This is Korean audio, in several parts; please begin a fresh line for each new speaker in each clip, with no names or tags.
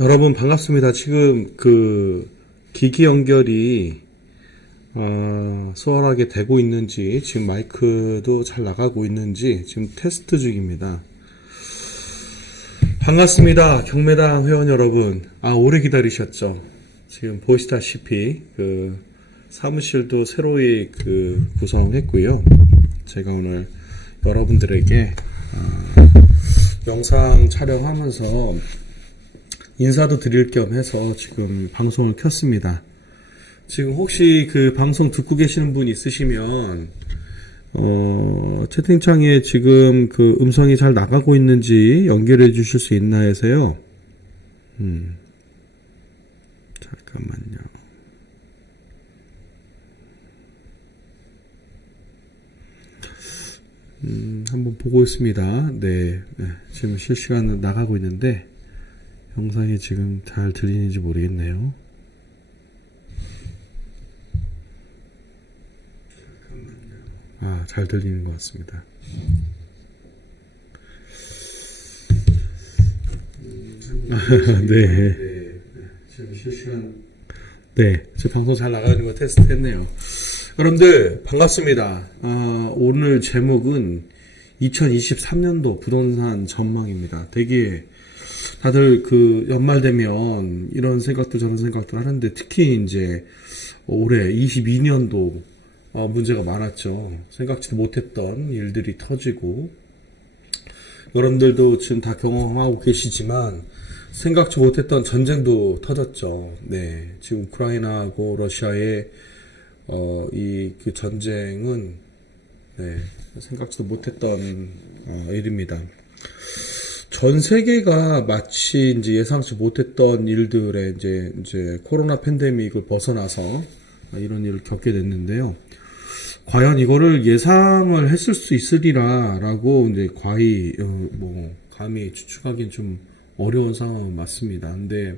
여러분 반갑습니다. 지금 그 기기 연결이 아, 수월하게 되고 있는지 지금 마이크도 잘 나가고 있는지 지금 테스트 중입니다. 반갑습니다. 경매당 회원 여러분. 아, 오래 기다리셨죠? 지금 보시다시피 그 사무실도 새로이 그 구성했고요. 제가 오늘 여러분들에게 아, 영상 촬영하면서 인사도 드릴 겸 해서 지금 방송을 켰습니다. 지금 혹시 그 방송 듣고 계시는 분 있으시면 어, 채팅창에 지금 그 음성이 잘 나가고 있는지 연결해 주실 수 있나 해서요. 음. 잠깐만요. 음, 한번 보고 있습니다. 네, 네, 지금 실시간으로 나가고 있는데 영상이 지금 잘 들리는지 모르겠네요. 아, 잘 들리는 것 같습니다. 네. 지금 실시간. 네, 제 방송 잘 나가는 거 테스트 했네요. 여러분들, 반갑습니다. 아, 오늘 제목은 2023년도 부동산 전망입니다. 되게 다들 그 연말 되면 이런 생각도 저런 생각도 하는데 특히 이제 올해 22년도 어, 문제가 많았죠. 생각지도 못했던 일들이 터지고 여러분들도 지금 다 경험하고 계시지만 생각지 못했던 전쟁도 터졌죠. 네, 지금 우크라이나하고 러시아의 어, 이 그 전쟁은 네, 생각지도 못했던 어, 일입니다. 전 세계가 마치 이제 예상치 못했던 일들에 이제 이제 코로나 팬데믹을 벗어나서 이런 일을 겪게 됐는데요. 과연 이거를 예상을 했을 수 있으리라라고 이제 과히 어, 뭐 감히 추측하기는 좀 어려운 상황은 맞습니다. 근데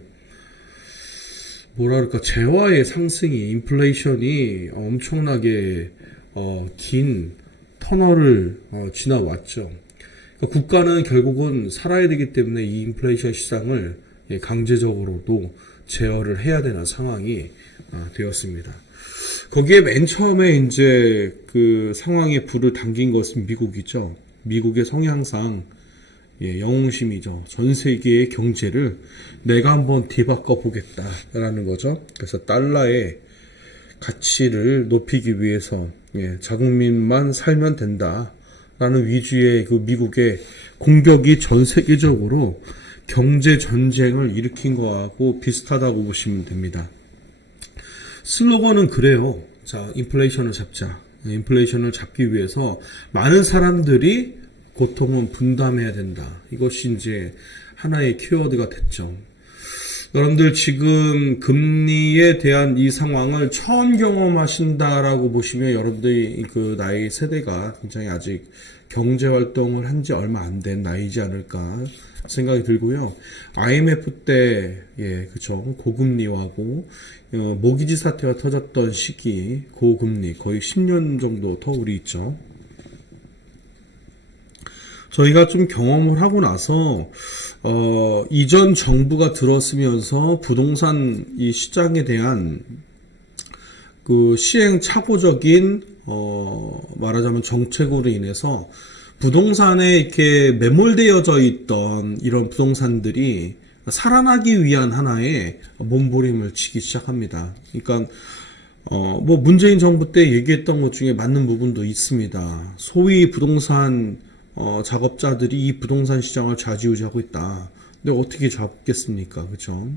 그럴까 재화의 상승이 인플레이션이 엄청나게 어, 긴 터널을 어, 지나왔죠. 그러니까 국가는 결국은 살아야 되기 때문에 이 인플레이션 시장을 예, 강제적으로도 제어를 해야 되는 상황이 아, 되었습니다. 거기에 맨 처음에 이제 그 상황에 불을 당긴 것은 미국이죠. 미국의 성향상 예, 영웅심이죠. 전 세계의 경제를 내가 한번 뒤바꿔 보겠다라는 거죠. 그래서 달러의 가치를 높이기 위해서 예, 자국민만 살면 된다라는 위주의 그 미국의 공격이 전 세계적으로 경제 전쟁을 일으킨 거하고 비슷하다고 보시면 됩니다. 슬로건은 그래요. 자, 인플레이션을 잡자. 인플레이션을 잡기 위해서 많은 사람들이 고통은 분담해야 된다. 이것이 이제 하나의 키워드가 됐죠. 여러분들 지금 금리에 대한 이 상황을 처음 경험하신다라고 보시면 여러분들이 그 나이 세대가 굉장히 아직 경제 활동을 한 지 얼마 안 된 나이지 않을까 생각이 들고요. IMF 때, 예, 그쵸. 고금리하고, 어, 모기지 사태가 터졌던 시기, 고금리, 거의 10년 정도 터울이 있죠. 저희가 좀 경험을 하고 나서 어, 이전 정부가 들었으면서 부동산 이 시장에 대한 그 시행착오적인 어, 말하자면 정책으로 인해서 부동산에 이렇게 매몰되어져 있던 이런 부동산들이 살아나기 위한 하나의 몸부림을 치기 시작합니다. 그러니까 어, 뭐 문재인 정부 때 얘기했던 것 중에 맞는 부분도 있습니다. 소위 부동산 어, 작업자들이 이 부동산 시장을 좌지우지하고 있다. 근데 어떻게 잡겠습니까? 그죠?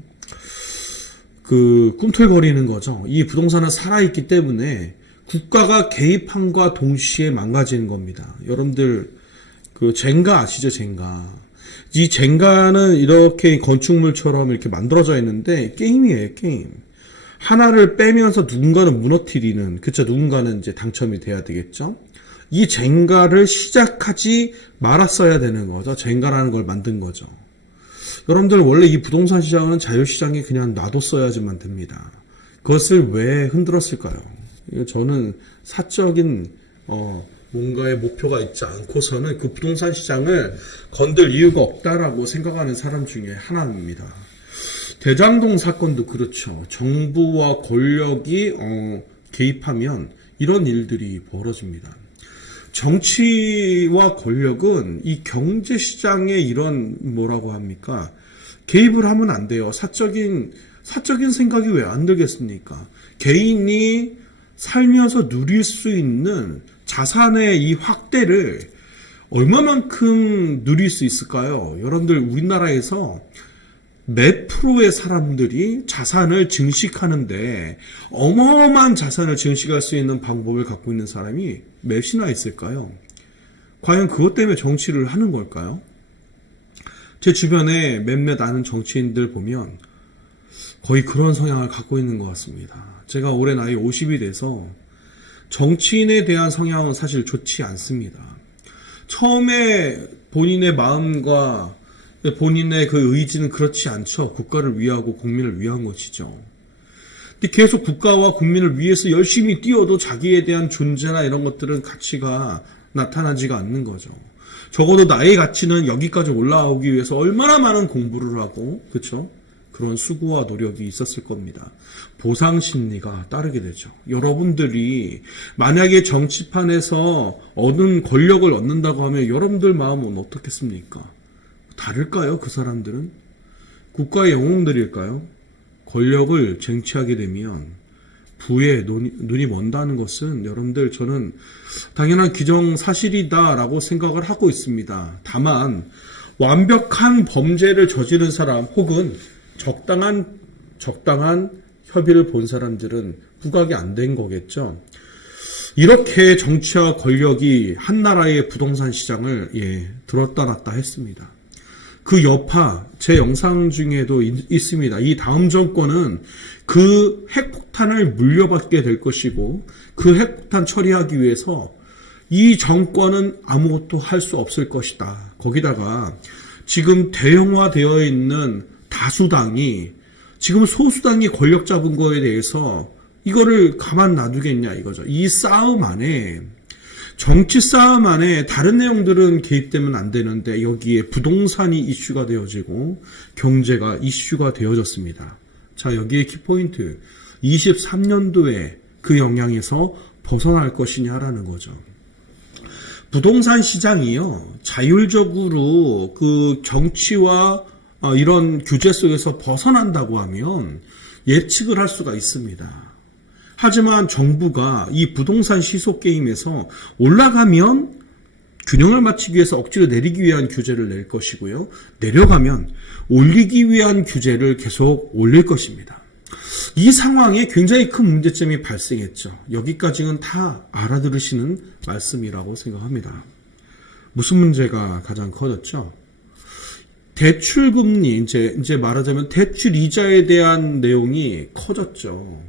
그, 꿈틀거리는 거죠. 이 부동산은 살아있기 때문에 국가가 개입함과 동시에 망가지는 겁니다. 여러분들, 그, 젠가 아시죠? 젠가. 이 젠가는 이렇게 건축물처럼 이렇게 만들어져 있는데, 게임이에요, 게임. 하나를 빼면서 누군가는 무너뜨리는, 그쵸? 누군가는 이제 당첨이 돼야 되겠죠? 이 젠가를 시작하지 말았어야 되는 거죠. 젠가라는 걸 만든 거죠. 여러분들 원래 이 부동산 시장은 자유시장에 그냥 놔뒀어야지만 됩니다. 그것을 왜 흔들었을까요? 저는 사적인 어, 뭔가의 목표가 있지 않고서는 그 부동산 시장을 건들 이유가 없다라고 생각하는 사람 중에 하나입니다. 대장동 사건도 그렇죠. 정부와 권력이 어, 개입하면 이런 일들이 벌어집니다. 정치와 권력은 이 경제 시장에 이런 뭐라고 합니까? 개입을 하면 안 돼요. 사적인 사적인 생각이 왜안 들겠습니까? 개인이 살면서 누릴 수 있는 자산의 이 확대를 얼마만큼 누릴 수 있을까요? 여러분들 우리나라에서 몇 프로의 사람들이 자산을 증식하는데 어마어마한 자산을 증식할 수 있는 방법을 갖고 있는 사람이 몇이나 있을까요? 과연 그것 때문에 정치를 하는 걸까요? 제 주변에 몇몇 아는 정치인들 보면 거의 그런 성향을 갖고 있는 것 같습니다. 제가 올해 나이 50이 돼서 정치인에 대한 성향은 사실 좋지 않습니다. 처음에 본인의 마음과 본인의 그 의지는 그렇지 않죠. 국가를 위하고 국민을 위한 것이죠. 근데 계속 국가와 국민을 위해서 열심히 뛰어도 자기에 대한 존재나 이런 것들은 가치가 나타나지가 않는 거죠. 적어도 나의 가치는 여기까지 올라오기 위해서 얼마나 많은 공부를 하고, 그쵸? 그런 수고와 노력이 있었을 겁니다. 보상 심리가 따르게 되죠. 여러분들이 만약에 정치판에서 얻은 권력을 얻는다고 하면 여러분들 마음은 어떻겠습니까? 다를까요? 그 사람들은? 국가의 영웅들일까요? 권력을 쟁취하게 되면 부에 눈이, 눈이 먼다는 것은 여러분들 저는 당연한 기정사실이다라고 생각을 하고 있습니다. 다만 완벽한 범죄를 저지른 사람 혹은 적당한 적당한 협의를 본 사람들은 부각이 안 된 거겠죠. 이렇게 정치와 권력이 한 나라의 부동산 시장을 예, 들었다 놨다 했습니다. 그 여파 제 영상 중에도 있, 있습니다. 이 다음 정권은 그 핵폭탄을 물려받게 될 것이고 그 핵폭탄 처리하기 위해서 이 정권은 아무것도 할 수 없을 것이다. 거기다가 지금 대형화되어 있는 다수당이 지금 소수당이 권력 잡은 거에 대해서 이거를 가만 놔두겠냐 이거죠. 이 싸움 안에 정치 싸움 안에 다른 내용들은 개입되면 안 되는데 여기에 부동산이 이슈가 되어지고 경제가 이슈가 되어졌습니다. 자, 여기에 키포인트. 23년도에 그 영향에서 벗어날 것이냐라는 거죠. 부동산 시장이요, 자율적으로 그 정치와 어, 이런 규제 속에서 벗어난다고 하면 예측을 할 수가 있습니다. 하지만 정부가 이 부동산 시속 게임에서 올라가면 균형을 맞추기 위해서 억지로 내리기 위한 규제를 낼 것이고요. 내려가면 올리기 위한 규제를 계속 올릴 것입니다. 이 상황에 굉장히 큰 문제점이 발생했죠. 여기까지는 다 알아들으시는 말씀이라고 생각합니다. 무슨 문제가 가장 커졌죠? 대출 금리, 이제, 이제 말하자면 대출 이자에 대한 내용이 커졌죠.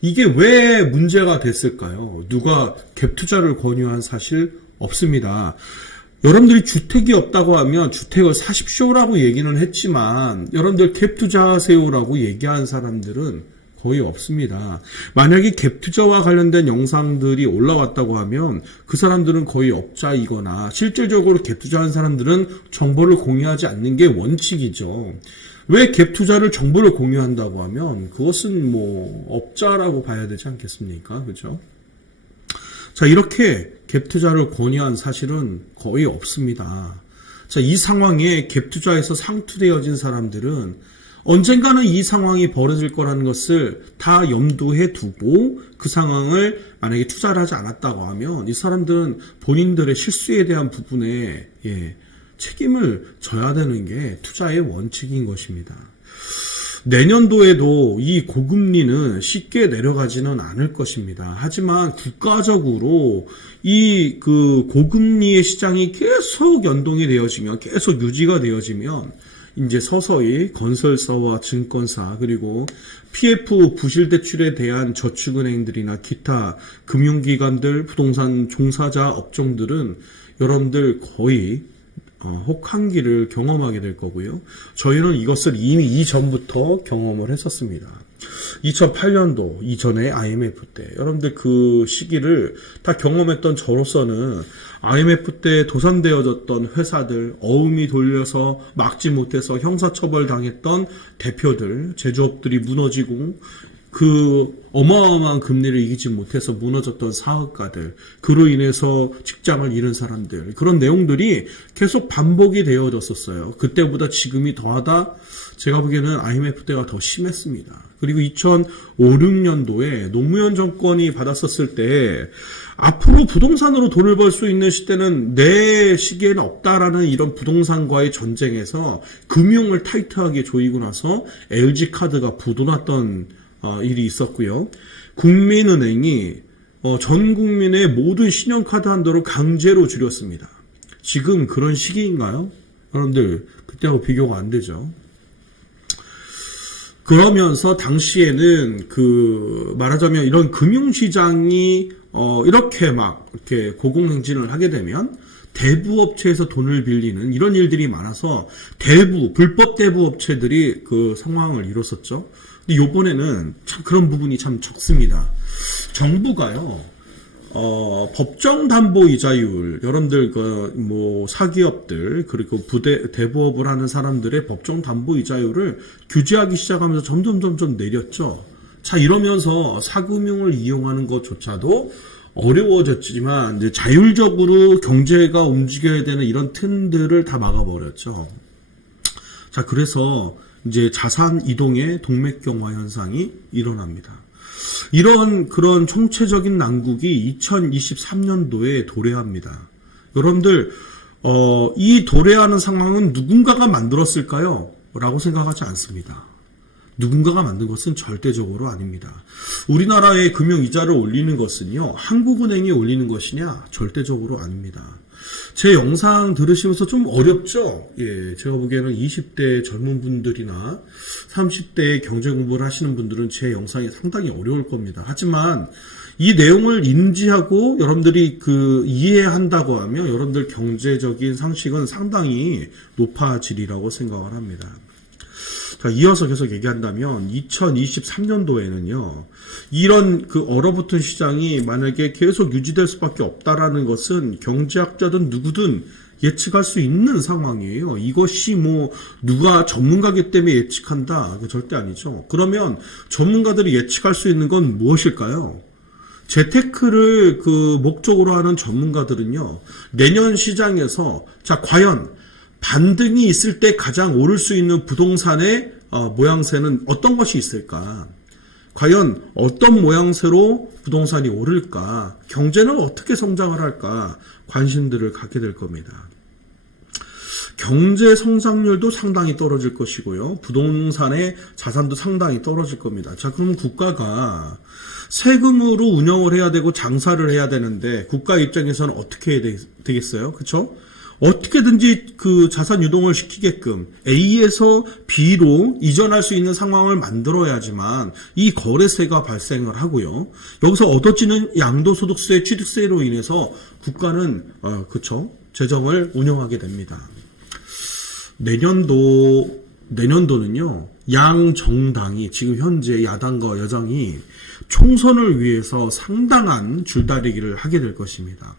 이게 왜 문제가 됐을까요? 누가 갭 투자를 권유한 사실 없습니다. 여러분들이 주택이 없다고 하면 주택을 사십시오라고 얘기는 했지만 여러분들 갭 투자하세요라고 얘기한 사람들은 거의 없습니다. 만약에 갭 투자와 관련된 영상들이 올라왔다고 하면 그 사람들은 거의 업자이거나 실질적으로 갭 투자한 사람들은 정보를 공유하지 않는 게 원칙이죠. 왜 갭 투자를 정보를 공유한다고 하면 그것은 뭐 업자라고 봐야 되지 않겠습니까? 그렇죠? 자, 이렇게 갭 투자를 권유한 사실은 거의 없습니다. 자, 이 상황에 갭 투자에서 상투되어진 사람들은 언젠가는 이 상황이 벌어질 거라는 것을 다 염두에 두고 그 상황을 만약에 투자를 하지 않았다고 하면 이 사람들은 본인들의 실수에 대한 부분에 예, 책임을 져야 되는 게 투자의 원칙인 것입니다. 내년도에도 이 고금리는 쉽게 내려가지는 않을 것입니다. 하지만 국가적으로 이 그 고금리의 시장이 계속 연동이 되어지면 계속 유지가 되어지면 이제 서서히 건설사와 증권사 그리고 PF 부실 대출에 대한 저축은행들이나 기타 금융기관들 부동산 종사자 업종들은 여러분들 거의 어, 혹한기를 경험하게 될 거고요. 저희는 이것을 이미 이전부터 경험을 했었습니다. 2008년도 이전에 IMF 때 여러분들 그 시기를 다 경험했던 저로서는 IMF 때 도산되어졌던 회사들 어음이 돌려서 막지 못해서 형사처벌 당했던 대표들 제조업들이 무너지고 그 어마어마한 금리를 이기지 못해서 무너졌던 사업가들, 그로 인해서 직장을 잃은 사람들, 그런 내용들이 계속 반복이 되어졌었어요. 그때보다 지금이 더하다, 제가 보기에는 IMF 때가 더 심했습니다. 그리고 2005, 6년도에 노무현 정권이 받았었을 때, 앞으로 부동산으로 돈을 벌 수 있는 시대는 내 시기에는 없다라는 이런 부동산과의 전쟁에서 금융을 타이트하게 조이고 나서 LG 카드가 부도났던 어, 일이 있었고요. 국민은행이 어, 전 국민의 모든 신용카드 한도를 강제로 줄였습니다. 지금 그런 시기인가요? 여러분들 그때하고 비교가 안 되죠. 그러면서 당시에는 그 말하자면 이런 금융시장이 어 이렇게 막 이렇게 고공행진을 하게 되면 대부 업체에서 돈을 빌리는 이런 일들이 많아서 대부 불법 대부 업체들이 그 상황을 이뤘었죠. 근데 요번에는 참 그런 부분이 참 적습니다. 정부가요. 어, 법정 담보 이자율, 여러분들, 그, 뭐, 사기업들, 그리고 부대, 대부업을 하는 사람들의 법정 담보 이자율을 규제하기 시작하면서 점점, 점점 내렸죠. 자, 이러면서 사금융을 이용하는 것조차도 어려워졌지만, 이제 자율적으로 경제가 움직여야 되는 이런 틈들을 다 막아버렸죠. 자, 그래서 이제 자산 이동의 동맥경화 현상이 일어납니다. 이런 그런 총체적인 난국이 2023년도에 도래합니다. 여러분들 어, 이 도래하는 상황은 누군가가 만들었을까요? 라고 생각하지 않습니다. 누군가가 만든 것은 절대적으로 아닙니다. 우리나라의 금융 이자를 올리는 것은요, 한국은행이 올리는 것이냐? 절대적으로 아닙니다. 제 영상 들으시면서 좀 어렵죠? 예, 제가 보기에는 20대 젊은 분들이나 30대 경제 공부를 하시는 분들은 제 영상이 상당히 어려울 겁니다. 하지만 이 내용을 인지하고 여러분들이 그 이해한다고 하면 여러분들 경제적인 상식은 상당히 높아지리라고 생각을 합니다. 자, 이어서 계속 얘기한다면 2023년도에는요. 이런 그 얼어붙은 시장이 만약에 계속 유지될 수밖에 없다라는 것은 경제학자든 누구든 예측할 수 있는 상황이에요. 이것이 뭐 누가 전문가기 때문에 예측한다. 그 절대 아니죠. 그러면 전문가들이 예측할 수 있는 건 무엇일까요? 재테크를 그 목적으로 하는 전문가들은요. 내년 시장에서 자 과연 반등이 있을 때 가장 오를 수 있는 부동산의 어, 모양새는 어떤 것이 있을까? 과연 어떤 모양새로 부동산이 오를까? 경제는 어떻게 성장을 할까? 관심들을 갖게 될 겁니다. 경제 성장률도 상당히 떨어질 것이고요. 부동산의 자산도 상당히 떨어질 겁니다. 자, 그러면 국가가 세금으로 운영을 해야 되고 장사를 해야 되는데 국가 입장에서는 어떻게 해야 되겠어요? 그렇죠? 어떻게든지 그 자산 유동을 시키게끔 A에서 B로 이전할 수 있는 상황을 만들어야지만 이 거래세가 발생을 하고요. 여기서 얻어지는 양도소득세, 취득세로 인해서 국가는 어, 그쵸 재정을 운영하게 됩니다. 내년도 내년도는요 양 정당이 지금 현재 야당과 여당이 총선을 위해서 상당한 줄다리기를 하게 될 것입니다.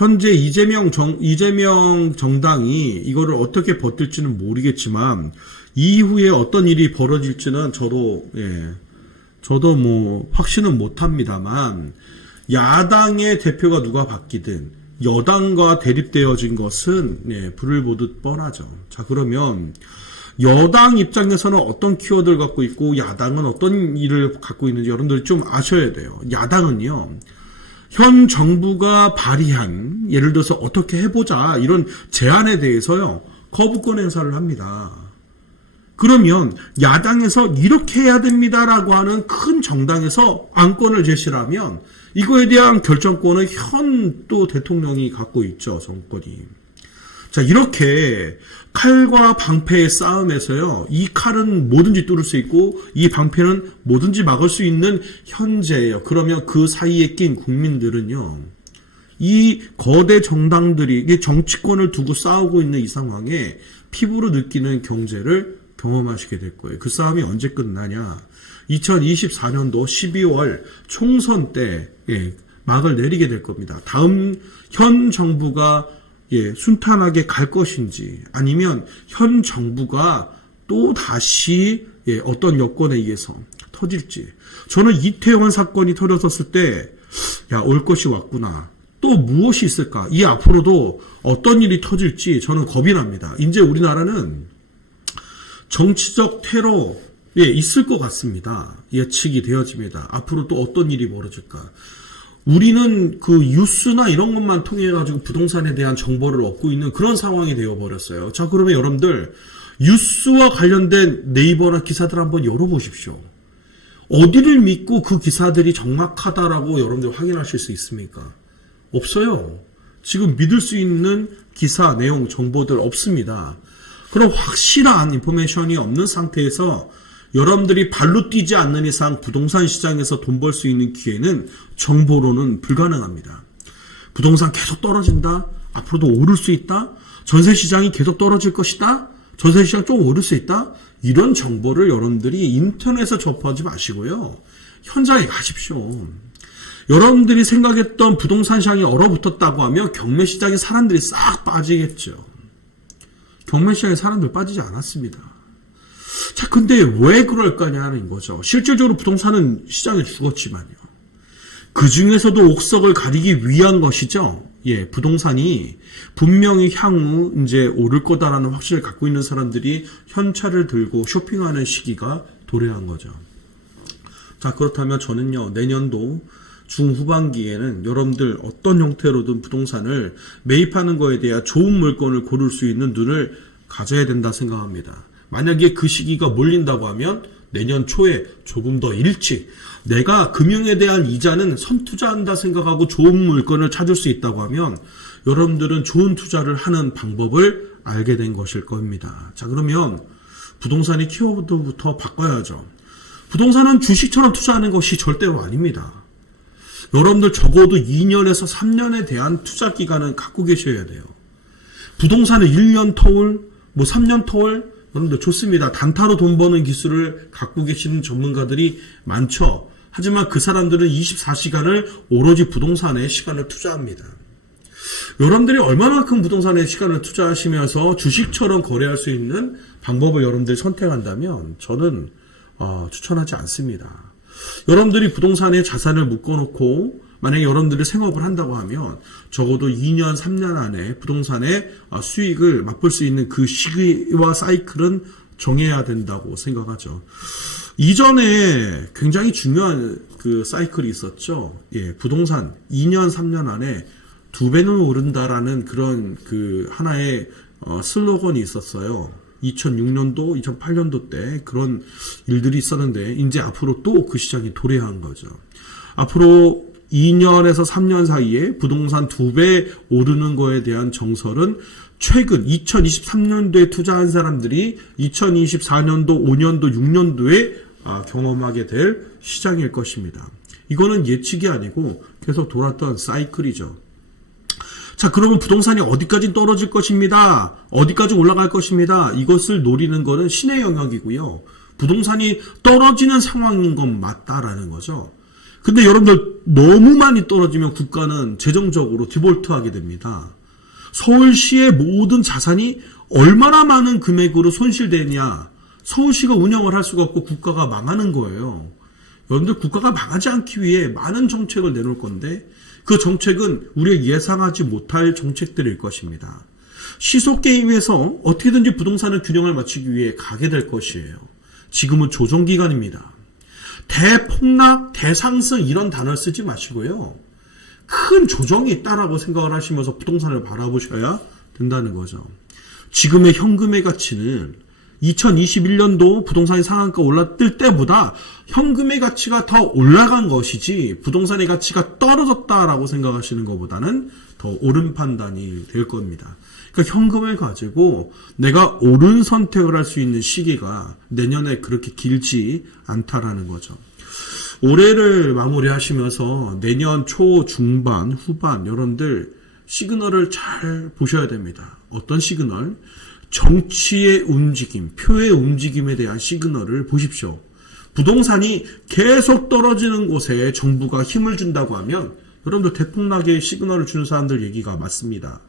현재 이재명 정, 이재명 정당이 이거를 어떻게 버틸지는 모르겠지만, 이후에 어떤 일이 벌어질지는 저도, 예, 저도 뭐, 확신은 못 합니다만, 야당의 대표가 누가 바뀌든, 여당과 대립되어진 것은, 예, 불을 보듯 뻔하죠. 자, 그러면, 여당 입장에서는 어떤 키워드를 갖고 있고, 야당은 어떤 일을 갖고 있는지 여러분들이 좀 아셔야 돼요. 야당은요, 현 정부가 발의한 예를 들어서 어떻게 해보자 이런 제안에 대해서요 거부권 행사를 합니다. 그러면 야당에서 이렇게 해야 됩니다라고 하는 큰 정당에서 안건을 제시하면 이거에 대한 결정권은 현 또 대통령이 갖고 있죠 정권이. 자 이렇게 칼과 방패의 싸움에서요, 이 칼은 뭐든지 뚫을 수 있고, 이 방패는 뭐든지 막을 수 있는 현재예요. 그러면 그 사이에 낀 국민들은요, 이 거대 정당들이 정치권을 두고 싸우고 있는 이 상황에 피부로 느끼는 경제를 경험하시게 될 거예요. 그 싸움이 언제 끝나냐? 2024년도 12월 총선 때 예, 막을 내리게 될 겁니다. 다음 현 정부가 예, 순탄하게 갈 것인지 아니면 현 정부가 또 다시 예, 어떤 여건에 의해서 터질지 저는 이태원 사건이 터졌었을 때 야, 올 것이 왔구나. 또 무엇이 있을까? 이 앞으로도 어떤 일이 터질지 저는 겁이 납니다. 이제 우리나라는 정치적 테러 예, 있을 것 같습니다. 예측이 되어집니다. 앞으로 또 어떤 일이 벌어질까? 우리는 그 뉴스나 이런 것만 통해 가지고 부동산에 대한 정보를 얻고 있는 그런 상황이 되어 버렸어요. 자, 그러면 여러분들 뉴스와 관련된 네이버나 기사들 한번 열어 보십시오. 어디를 믿고 그 기사들이 정확하다라고 여러분들 확인하실 수 있습니까? 없어요. 지금 믿을 수 있는 기사, 내용, 정보들 없습니다. 그런 확실한 인포메이션이 없는 상태에서 여러분들이 발로 뛰지 않는 이상 부동산 시장에서 돈 벌 수 있는 기회는 정보로는 불가능합니다. 부동산 계속 떨어진다? 앞으로도 오를 수 있다? 전세 시장이 계속 떨어질 것이다? 전세 시장 좀 오를 수 있다? 이런 정보를 여러분들이 인터넷에 접하지 마시고요. 현장에 가십시오. 여러분들이 생각했던 부동산 시장이 얼어붙었다고 하면 경매 시장에 사람들이 싹 빠지겠죠. 경매 시장에 사람들 빠지지 않았습니다. 자, 근데 왜 그럴까냐는 거죠. 실질적으로 부동산은 시장에 죽었지만요. 그 중에서도 옥석을 가리기 위한 것이죠. 예, 부동산이 분명히 향후 이제 오를 거다라는 확신을 갖고 있는 사람들이 현찰을 들고 쇼핑하는 시기가 도래한 거죠. 자, 그렇다면 저는요, 내년도 중후반기에는 여러분들 어떤 형태로든 부동산을 매입하는 거에 대한 좋은 물건을 고를 수 있는 눈을 가져야 된다 생각합니다. 만약에 그 시기가 몰린다고 하면 내년 초에 조금 더 일찍 내가 금융에 대한 이자는 선투자한다 생각하고 좋은 물건을 찾을 수 있다고 하면 여러분들은 좋은 투자를 하는 방법을 알게 된 것일 겁니다. 자, 그러면 부동산의 키워드부터 바꿔야죠. 부동산은 주식처럼 투자하는 것이 절대로 아닙니다. 여러분들 적어도 2년에서 3년에 대한 투자 기간은 갖고 계셔야 돼요. 부동산은 1년 터울, 뭐 3년 터울, 여러분들 좋습니다. 단타로 돈 버는 기술을 갖고 계시는 전문가들이 많죠. 하지만 그 사람들은 24시간을 오로지 부동산에 시간을 투자합니다. 여러분들이 얼마만큼 부동산에 시간을 투자하시면서 주식처럼 거래할 수 있는 방법을 여러분들이 선택한다면 저는 어, 추천하지 않습니다. 여러분들이 부동산에 자산을 묶어놓고 만약에 여러분들이 생업을 한다고 하면 적어도 2년, 3년 안에 부동산의 어, 수익을 맛볼 수 있는 그 시기와 사이클은 정해야 된다고 생각하죠. 이전에 굉장히 중요한 그 사이클이 있었죠. 예, 부동산 2년, 3년 안에 두 배는 오른다라는 그런 그 하나의 어, 슬로건이 있었어요. 2006년도, 2008년도 때 그런 일들이 있었는데 이제 앞으로 또 그 시장이 도래한 거죠. 앞으로 2년에서 3년 사이에 부동산 두 배 오르는 거에 대한 정설은 최근 2023년도에 투자한 사람들이 2024년도, 5년도, 6년도에 아, 경험하게 될 시장일 것입니다. 이거는 예측이 아니고 계속 돌았던 사이클이죠. 자, 그러면 부동산이 어디까지 떨어질 것입니다. 어디까지 올라갈 것입니다. 이것을 노리는 것은 신의 영역이고요. 부동산이 떨어지는 상황인 건 맞다라는 거죠. 근데 여러분들 너무 많이 떨어지면 국가는 재정적으로 디볼트 하게 됩니다. 서울시의 모든 자산이 얼마나 많은 금액으로 손실되냐. 서울시가 운영을 할 수가 없고 국가가 망하는 거예요. 여러분들 국가가 망하지 않기 위해 많은 정책을 내놓을 건데 그 정책은 우리가 예상하지 못할 정책들일 것입니다. 시소게임에서 어떻게든지 부동산의 균형을 맞추기 위해 가게 될 것이에요. 지금은 조정기간입니다. 대폭락, 대상승 이런 단어를 쓰지 마시고요. 큰 조정이 있다라고 생각을 하시면서 부동산을 바라보셔야 된다는 거죠. 지금의 현금의 가치는 2021년도 부동산의 상한가 올랐을 때보다 현금의 가치가 더 올라간 것이지 부동산의 가치가 떨어졌다라고 생각하시는 것보다는 더 옳은 판단이 될 겁니다. 그러니까 현금을 가지고 내가 옳은 선택을 할 수 있는 시기가 내년에 그렇게 길지 않다라는 거죠. 올해를 마무리하시면서 내년 초, 중반, 후반 여러분들 시그널을 잘 보셔야 됩니다. 어떤 시그널? 정치의 움직임, 표의 움직임에 대한 시그널을 보십시오. 부동산이 계속 떨어지는 곳에 정부가 힘을 준다고 하면 여러분들 대폭락의 시그널을 주는 사람들 얘기가 맞습니다.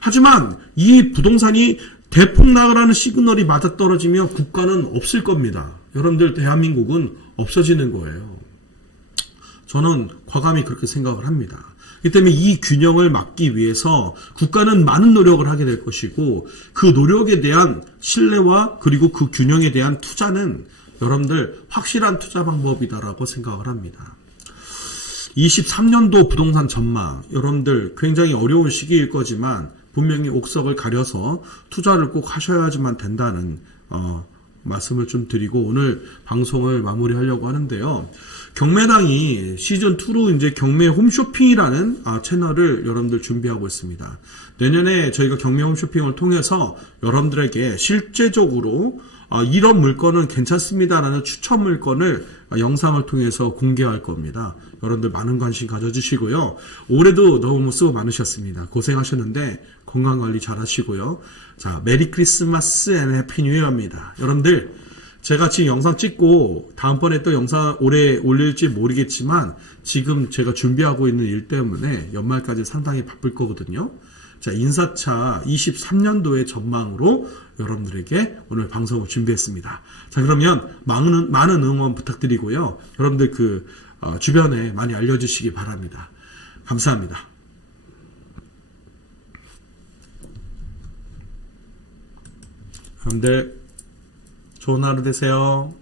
하지만 이 부동산이 대폭락을 하는 시그널이 맞아 떨어지면 국가는 없을 겁니다. 여러분들 대한민국은 없어지는 거예요. 저는 과감히 그렇게 생각을 합니다. 이 때문에 이 균형을 막기 위해서 국가는 많은 노력을 하게 될 것이고 그 노력에 대한 신뢰와 그리고 그 균형에 대한 투자는 여러분들 확실한 투자 방법이다라고 생각을 합니다. 23년도 부동산 전망 여러분들 굉장히 어려운 시기일 거지만 분명히 옥석을 가려서 투자를 꼭 하셔야지만 된다는 어, 말씀을 좀 드리고 오늘 방송을 마무리하려고 하는데요. 경매당이 시즌 2로 이제 경매 홈쇼핑이라는 아, 채널을 여러분들 준비하고 있습니다. 내년에 저희가 경매 홈쇼핑을 통해서 여러분들에게 실제적으로 아, 이런 물건은 괜찮습니다라는 추천 물건을 아, 영상을 통해서 공개할 겁니다. 여러분들 많은 관심 가져주시고요. 올해도 너무 수고 많으셨습니다. 고생하셨는데 건강 관리 잘 하시고요. 자, 메리 크리스마스 앤 해피 뉴 이어입니다. 여러분들 제가 지금 영상 찍고 다음번에 또 영상 올해 올릴지 모르겠지만 지금 제가 준비하고 있는 일 때문에 연말까지 상당히 바쁠 거거든요. 자, 인사차 23년도의 전망으로 여러분들에게 오늘 방송을 준비했습니다. 자, 그러면 많은, 많은 응원 부탁드리고요. 여러분들 그, 어, 주변에 많이 알려주시기 바랍니다. 감사합니다. 여러분들, 좋은 하루 되세요.